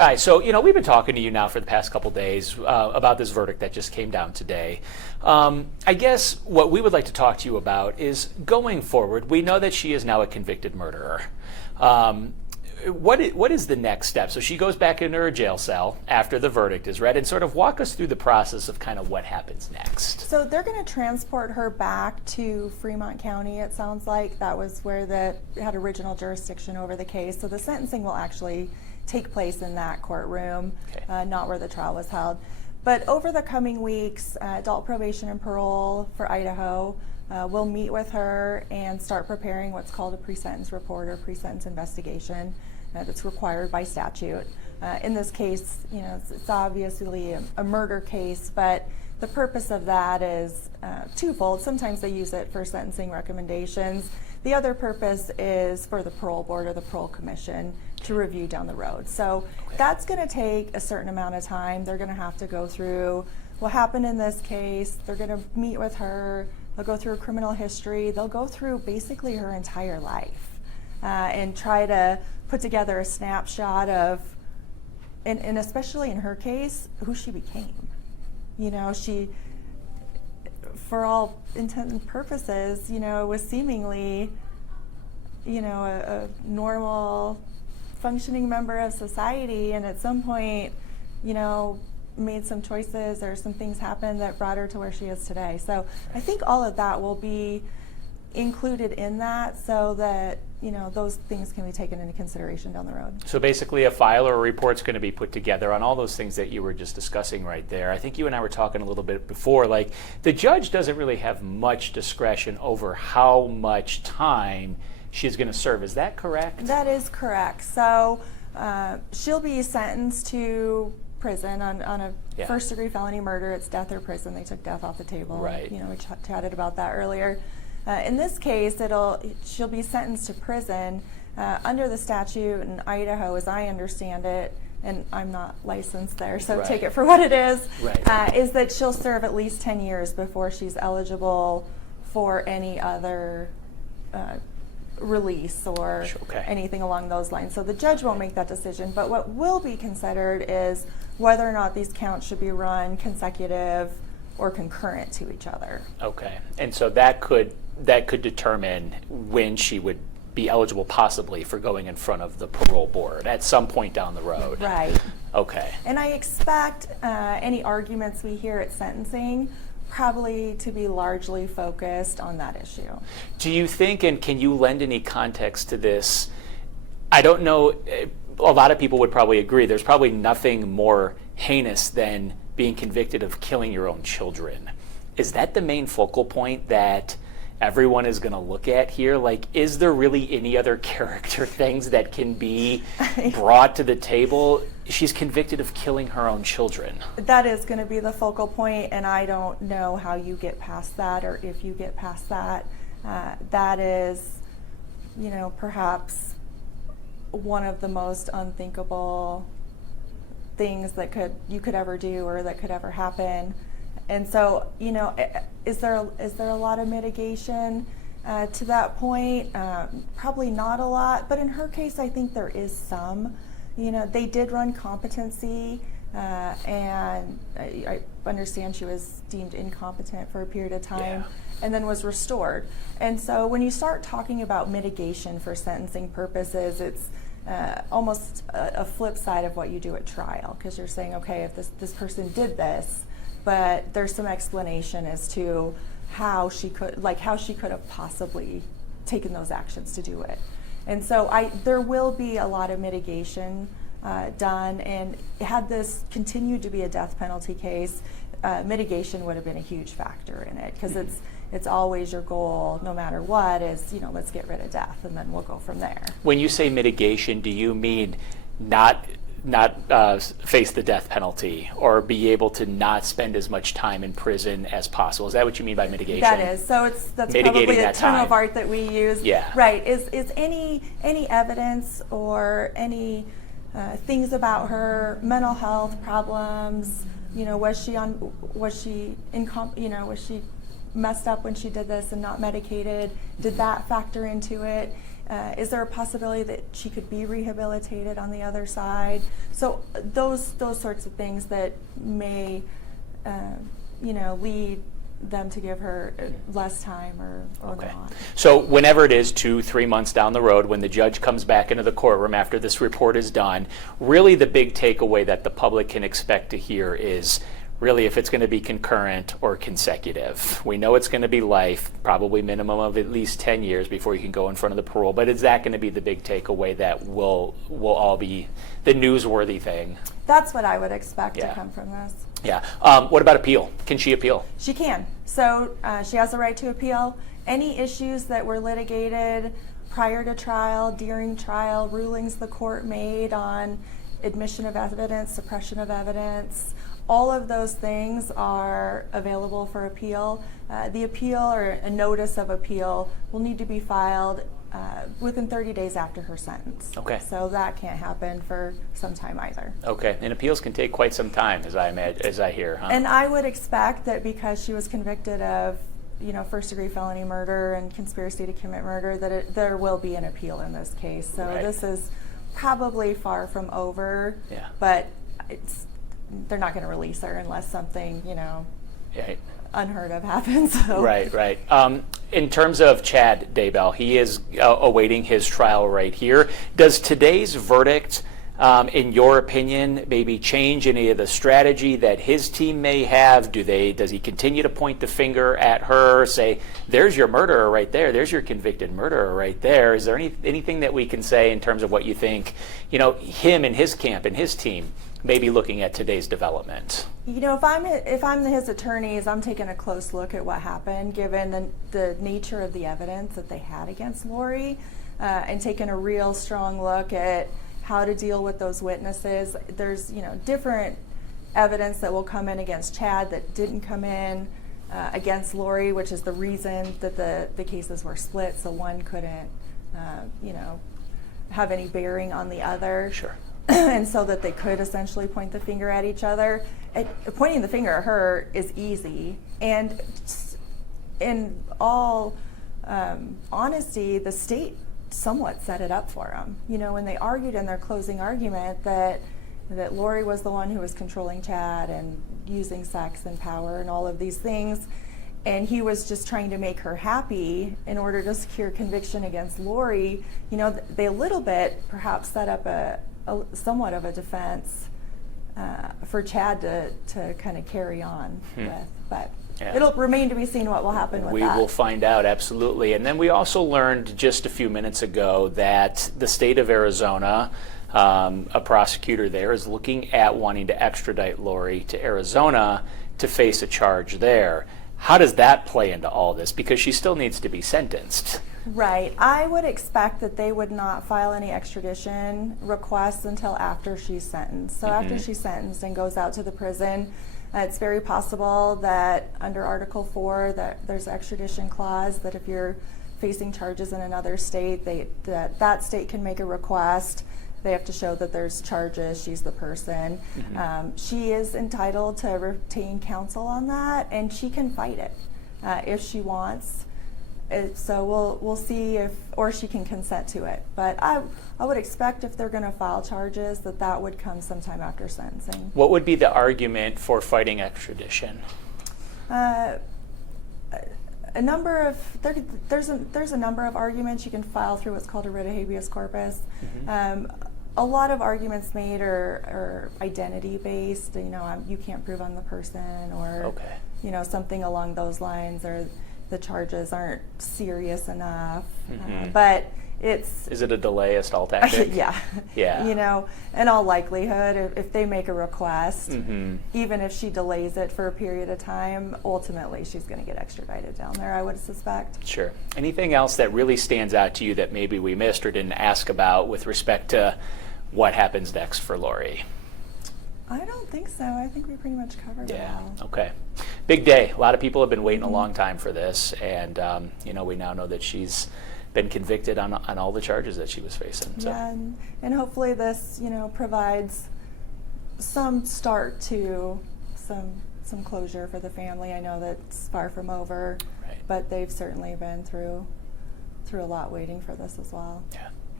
All right, so we've been talking to you now for the past couple days about this verdict that just came down today. I guess what we would like to talk to you about is going forward. We know that she is now a convicted murderer. What is the next step? So she goes back into her jail cell after the verdict is read, and sort of walk us through the process of kind of what happens next. So they're going to transport her back to Fremont County. It sounds like that was where it had original jurisdiction over the case. So the sentencing will actually take place in that courtroom, Okay. Not where the trial was held. But over the coming weeks, Adult Probation and Parole for Idaho will meet with her and start preparing what's called a pre-sentence report or pre-sentence investigation that's required by statute. In this case, it's obviously a murder case, but the purpose of that is twofold. Sometimes they use it for sentencing recommendations. The other purpose is for the parole board or the parole commission to review down the road. So that's going to take a certain amount of time. They're going to have to go through what happened in this case. They're going to meet with her. They'll go through criminal history. They'll go through basically her entire life and try to put together a snapshot of, and especially in her case, who she became. She, for all intent and purposes, was seemingly, a normal functioning member of society, and at some point, made some choices or some things happened that brought her to where she is today. So I think all of that will be included in that so that those things can be taken into consideration down the road. So basically a file or a report's going to be put together on all those things that you were just discussing right there. I think you and I were talking a little bit before, like the judge doesn't really have much discretion over how much time she's going to serve. Is that correct? That is correct. So she'll be sentenced to prison on a first degree felony murder. It's death or prison. They took death off the table. Right. We chatted about that earlier. In this case, she'll be sentenced to prison under the statute in Idaho, as I understand it, and I'm not licensed there, so take it for what it is, is that she'll serve at least 10 years before she's eligible for any other release or anything along those lines. So the judge won't make that decision, but what will be considered is whether or not these counts should be run consecutive or concurrent to each other. Okay, and so that could determine when she would be eligible possibly for going in front of the parole board at some point down the road. Right. Okay. And I expect any arguments we hear at sentencing probably to be largely focused on that issue. Do you think, and can you lend any context to this? I don't know, a lot of people would probably agree, there's probably nothing more heinous than being convicted of killing your own children. Is that the main focal point that everyone is going to look at here? Like, is there really any other character things that can be brought to the table? She's convicted of killing her own children. That is going to be the focal point, and I don't know how you get past that or if you get past that. That is, perhaps one of the most unthinkable things that you could ever do or that could ever happen. And so, is there a lot of mitigation to that point? Probably not a lot, but in her case, I think there is some. They did run competency, and I understand she was deemed incompetent for a period of time and then was restored. And so when you start talking about mitigation for sentencing purposes, it's almost a flip side of what you do at trial, because you're saying, okay, if this person did this, but there's some explanation as to how she could have possibly taken those actions to do it. And so there will be a lot of mitigation done, and had this continued to be a death penalty case, mitigation would have been a huge factor in it, because it's always your goal, no matter what, is let's get rid of death, and then we'll go from there. When you say mitigation, do you mean not face the death penalty or be able to not spend as much time in prison as possible? Is that what you mean by mitigation? That is. So that's probably a term of art that we use. Yeah. Right. Is any evidence or any things about her mental health problems? Was she messed up when she did this and not medicated? Did that factor into it? Is there a possibility that she could be rehabilitated on the other side? So those sorts of things that may, lead them to give her less time or Okay. not. So whenever it is 2-3 months down the road, when the judge comes back into the courtroom after this report is done, really the big takeaway that the public can expect to hear is really if it's going to be concurrent or consecutive. We know it's going to be life, probably minimum of at least 10 years before you can go in front of the parole, but is that going to be the big takeaway that will all be the newsworthy thing? That's what I would expect Yeah. to come from this. Yeah. What about appeal? Can she appeal? She can. So she has the right to appeal. Any issues that were litigated prior to trial, during trial, rulings the court made on admission of evidence, suppression of evidence, all of those things are available for appeal. The appeal or a notice of appeal will need to be filed within 30 days after her sentence. Okay. So that can't happen for some time either. Okay. And appeals can take quite some time, as I hear. Huh? And I would expect that because she was convicted of, first-degree felony murder and conspiracy to commit murder, that there will be an appeal in this case. So Right. this is probably far from over. Yeah. But they're not going to release her unless something, Yeah. unheard of happens. So. Right. In terms of Chad Daybell, he is awaiting his trial right here. Does today's verdict, in your opinion, maybe change any of the strategy that his team may have? Does he continue to point the finger at her, say, there's your murderer right there, there's your convicted murderer right there? Is there anything that we can say in terms of what you think, him and his camp and his team may be looking at today's development? If I'm his attorneys, I'm taking a close look at what happened, given the nature of the evidence that they had against Lori, and taking a real strong look at how to deal with those witnesses. There's different evidence that will come in against Chad that didn't come in against Lori, which is the reason that the cases were split, so one couldn't have any bearing on the other. Sure. And so that they could essentially point the finger at each other. Pointing the finger at her is easy, and in all honesty, the state somewhat set it up for them. When they argued in their closing argument that Lori was the one who was controlling Chad and using sex and power and all of these things, and he was just trying to make her happy in order to secure conviction against Lori, they a little bit perhaps set up a somewhat of a defense for Chad to kind of carry on with. But Yeah. it'll remain to be seen what will happen with We that. will find out, absolutely. And then we also learned just a few minutes ago that the state of Arizona, a prosecutor there, is looking at wanting to extradite Lori to Arizona to face a charge there. How does that play into all this? Because she still needs to be sentenced. Right. I would expect that they would not file any extradition requests until after she's sentenced. So after she's sentenced and goes out to the prison, it's very possible that under Article 4 that there's an extradition clause that if you're facing charges in another state, that state can make a request. They have to show that there's charges, she's the person. She is entitled to retain counsel on that, and she can fight it if she wants. So we'll see or she can consent to it. But I would expect if they're going to file charges that would come sometime after sentencing. What would be the argument for fighting extradition? There's a number of arguments you can file through what's called a writ of habeas corpus. A lot of arguments made are identity based. You can't prove I'm the person, or something along those lines, or the charges aren't serious enough. But is it a delay, a stall tactic? Yeah. In all likelihood, if they make a request, even if she delays it for a period of time, ultimately she's going to get extradited down there, I would suspect. Sure. Anything else that really stands out to you that maybe we missed or didn't ask about with respect to what happens next for Lori? I don't think so. I think we pretty much covered it all. Okay. Big day. A lot of people have been waiting a long time for this, and we now know that she's been convicted on all the charges that she was facing. So. Yeah, and hopefully this, provides some start to some closure for the family. I know that's far from over, but they've certainly been through through a lot waiting for this as well. Yeah.